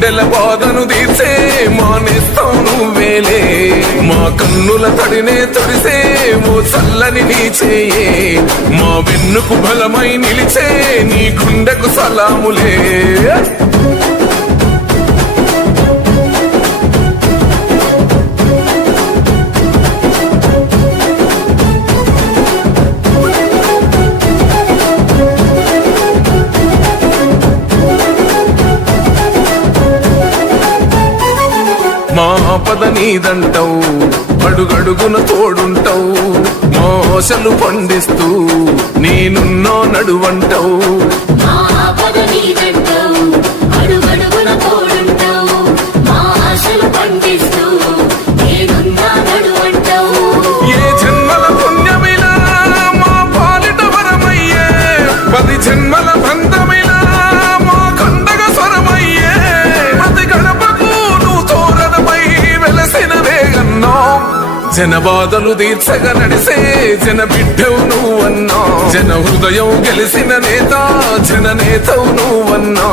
గుండెల బాధను తీర్చే మానేస్తావు నువ్వేలే. మా కన్నుల తడినే తొడిసే ఓ చల్లని నీ చేయే. మా వెన్నుకు బలమై నిలిచే నీ గుండెకు సలాములే. మా పద నీదంటావు అడుగడుగున తోడుంటావు మోసలు పండిస్తూ నేనున్నో నడువంటావు. జన బాధలు తీర్చగ నడిసే జన బిడ్డవు నువ్వన్నా జన హృదయం గెలిసిన నేత జన నేతవు నువ్వన్నా